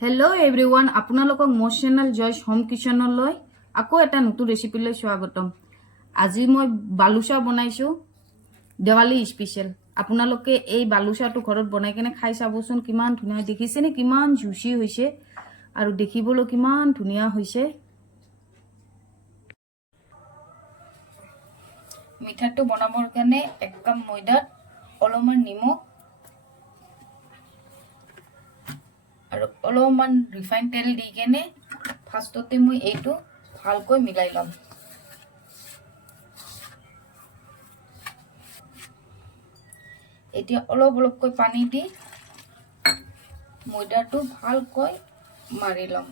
Hello everyone আপোনালোকক মোৰ channel জয়ছ home কিচেনলৈ আকৌ এটা নতুন ৰেচিপিলৈ স্বাগতম। আজি মই বালুচা বনাইছো দেৱালী স্পেশাল। আপোনালোকে এই বালুচাটো ঘৰত বনাই কেনে খাই চাবচোন কিমান ধুনীয়া দেখিছে নে, কিমান জুচি হৈছে আৰু দেখিবলৈ কিমান ধুনীয়া হৈছে। মিঠাটো বনাবৰ কাৰণে 1 কাপ ময়দাত অলপমান নিমখ আৰু অলপমান ৰিফাইন তেল দি কেনে ফাৰ্ষ্টতে মই এইটো ভালকৈ মিলাই লম। এতিয়া অলপকৈ পানী দি ময়দাটো ভালকৈ মাৰি লম।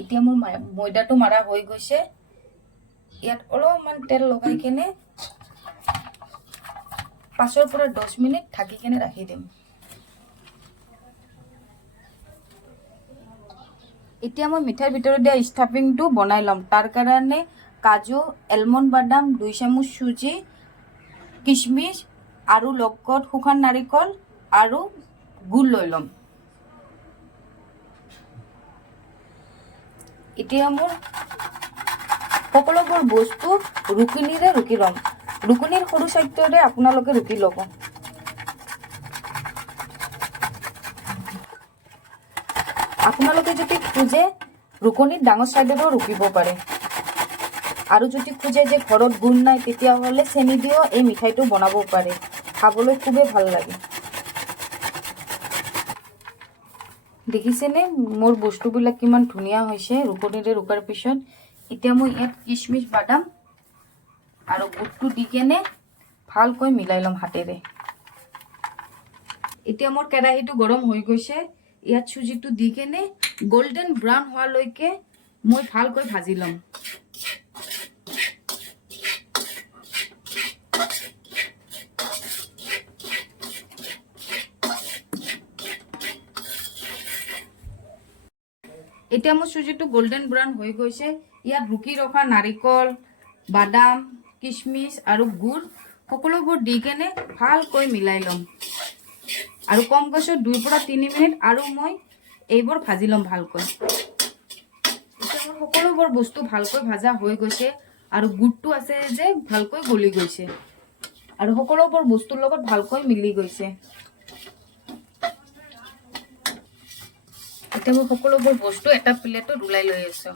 এতিয়া মোৰ ময়দাটো মাৰা হৈ গৈছে। ইয়াত অলপমান তেল লগাই কেনে 5 পৰা 10 মিনিট ঢাকি কেনে ৰাখি দিম। এতিয়া মই মিঠাৰ ভিতৰত দিয়া ষ্টাফিংটো বনাই লম। তাৰ কাৰণে কাজু, এলমন্ড বাদাম, 2 চামুচ সুজি, কিশমিশ আৰু লগত শুকান নাৰিকল আৰু গুড় লৈ লম। এতিয়া মোৰ সকলোবোৰ বস্তু ৰুকিনিৰে ৰুকি লম। ৰুকনিৰ সৰু চাইডৰে আপোনালোকে ৰুকি ল'ব। আপোনালোকে যদি খুজে ৰুকনিৰ ডাঙৰ চাইডেও ৰুকিব পাৰে, আৰু যদি খুজে যে ঘৰত গুড় নাই তেতিয়াহ'লে চেনি দিও এই মিঠাইটো বনাব পাৰে। খাবলৈ খুবেই ভাল লাগে। দেখিছেনে মোৰ বস্তুবিলাক কিমান ধুনীয়া হৈছে ৰুকনিৰে ৰুকাৰ পিছত। এতিয়া মই ইয়াত কিশমিশ, বাদাম আৰু গুড়টো দি কেনে ভালকৈ মিলাই লম হাতেৰে। এতিয়া মোৰ কেৰাহীটো গৰম হৈ গৈছে। ইয়াত সুজিটো দি কেনে গোল্ডেন ব্ৰাউন হোৱালৈকে মই ভালকৈ ভাজি লম। এতিয়া মোৰ সুজিটো গোল্ডেন ব্ৰাউন হৈ গৈছে। ইয়াত ৰুকি ৰখা নাৰিকল, বাদাম, কিশমিশ আৰু গুড় সকলোবোৰ দি কেনে ভালকৈ মিলাই লম। আৰু কম গেছত 2 পৰা 3 মিনিট আৰু মই এইবোৰ ভাজি লম ভালকৈ। সকলোবোৰ বস্তু ভালকৈ ভাজা হৈ গৈছে আৰু গুড়টো আছে যে ভালকৈ গলি গৈছে আৰু সকলোবোৰ বস্তুৰ লগত ভালকৈ মিলি গৈছে। এতিয়া মই সকলোবোৰ বস্তু এটা প্লেটত ওলাই লৈ আছো।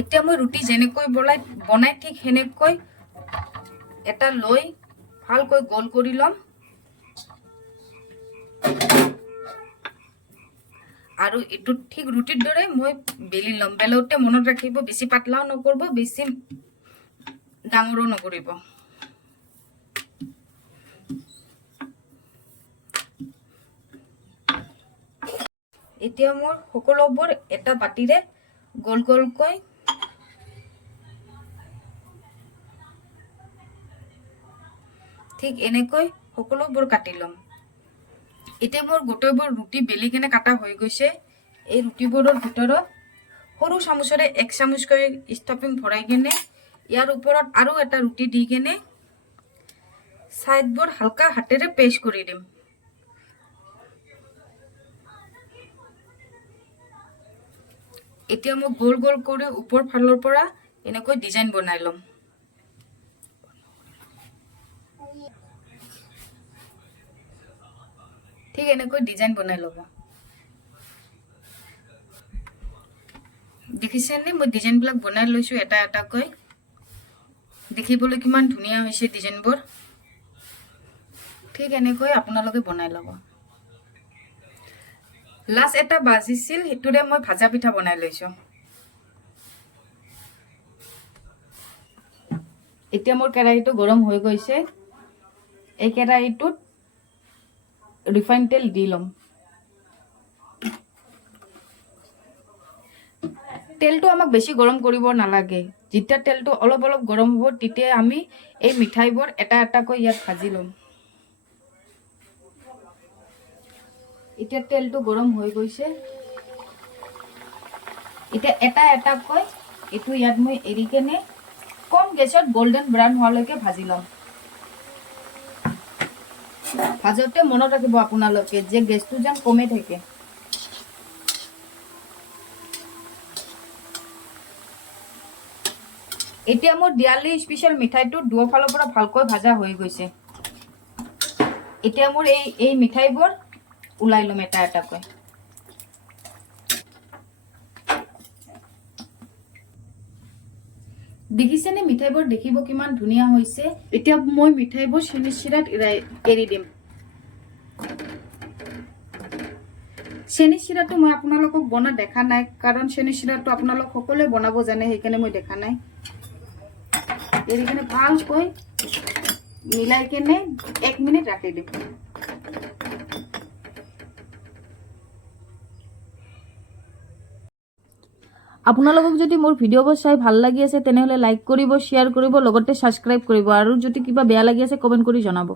এতিয়া মই ৰুটি যেনেকৈ বনাই ঠিক সেনেকৈ এটা লৈ ভালকৈ গোল কৰি লম আৰু এটো ঠিক ৰুটিৰ দৰে মই বেলি লম। বেলতে মনত ৰাখিব বেছি পাতলাও নকৰিব, বেছি ডাঙৰো নকৰিব। এতিয়া মোৰ সকলোবোৰ এটা বাটিৰে গোল গোলকৈ ঠিক এনেকৈ সকলোবোৰ কাটি লম। এতিয়া মোৰ গোটেইবোৰ ৰুটি বেলি কেনে কাটা হৈ গৈছে। এই ৰুটিবোৰৰ ভিতৰত সৰু চামুচৰে 1 চামুচকৈ ষ্টাফিং ভৰাই কেনে ইয়াৰ ওপৰত আৰু এটা ৰুটি দি কেনে সাইডবোৰ হালকা হাতেৰে পেষ্ট কৰি দিম। এতিয়া মই গোল গোল কৰি ওপৰ ফালৰ পৰা এনেকৈ ডিজাইন বনাই লম। ঠিক এনেকৈ ডিজাইন বনাই ল'ব। দেখিছেনে মই ডিজাইনবিলাক বনাই লৈছো এটা এটাকৈ। দেখিবলৈ কিমান ধুনীয়া হৈছে ডিজাইনবোৰ। ঠিক এনেকৈ আপোনালোকে বনাই ল'ব। লাষ্ট এটা বাজিছিল হেতুৰে মই ভাজা পিঠা বনাই লৈছো। এতিয়া মোৰ কেৰাহীটো গৰম হৈ গৈছে। এই কেৰাহীটোত ৰিফাইন তেল দি লম। তেলটো আমাক বেছি গৰম কৰিব নালাগে, যেতিয়া তেলটো অলপ অলপ গৰম হ'ব তেতিয়া আমি এই মিঠাইবোৰ এটা এটাকৈ ইয়াত ভাজি ল'ম। এতিয়া তেলটো গৰম হৈ গৈছে, এতিয়া এটা এটাকৈ এইটো ইয়াত মই এৰি কেনে কম গেছত গোল্ডেন ব্ৰাউন হোৱালৈকে ভাজি ল'ম। ভাজতে মনত ৰাখিব আপোনালোকে যে গেছটো যেন কমে থাকে। এতিয়া মোৰ দিৱালী স্পেচিয়েল মিঠাইটো দুয়োফালৰ পৰা ভালকৈ ভাজা হৈ গৈছে। এতিয়া মোৰ এই মিঠাইবোৰ ওলাই ল'ম এটা এটাকৈ। দেখিছেনে মিঠাইবোৰ দেখিব কিমান ধুনীয়া হৈছে। এতিয়া মই মিঠাইবোৰ চেনি চিৰাত এৰি দিম। চেনি চিৰাটো মই আপোনালোকক বনা দেখা নাই, কাৰণ চেনি চিৰাটো আপোনালোক সকলোৱে বনাব জানে, সেইকাৰণে মই দেখা নাই। এৰি কিনে ভালকৈ মিলাই কেনে 1 মিনিট ৰাখি দিম। আপোনালোকক যদি মোৰ ভিডিঅ'বোৰ চাই ভাল লাগি আছে তেনেহ'লে লাইক কৰিব, শ্বেয়াৰ কৰিব, লগতে ছাবস্ক্ৰাইব কৰিব, আৰু যদি কিবা বেয়া লাগি আছে কমেণ্ট কৰি জনাব।